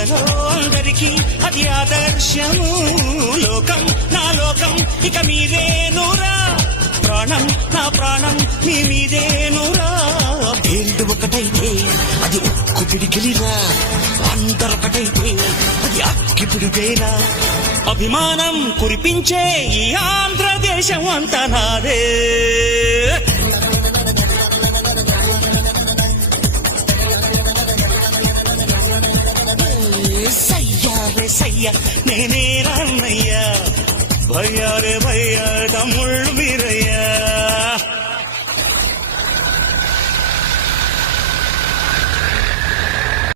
ఊళ్ళలో అందరికీ అది ఆదర్శము. లోకం నా లోకం ఇక మీరేనురా, ప్రాణం నా ప్రాణం మీ మీదేనురా. పేర్లు ఒకటైతే అది ఒక్కు పిడికిలిరా, అందరొకటైతే అది అక్కి పిడికేరా. అభిమానం కురిపించే ఈ ఆంధ్రదేశం అంతా నాదే. సయ్యారే సయ్య నేనే రాన్నయ్యా, భయ్యారే భయ్యా తమ్ముళ్ళు మీరయ్యా.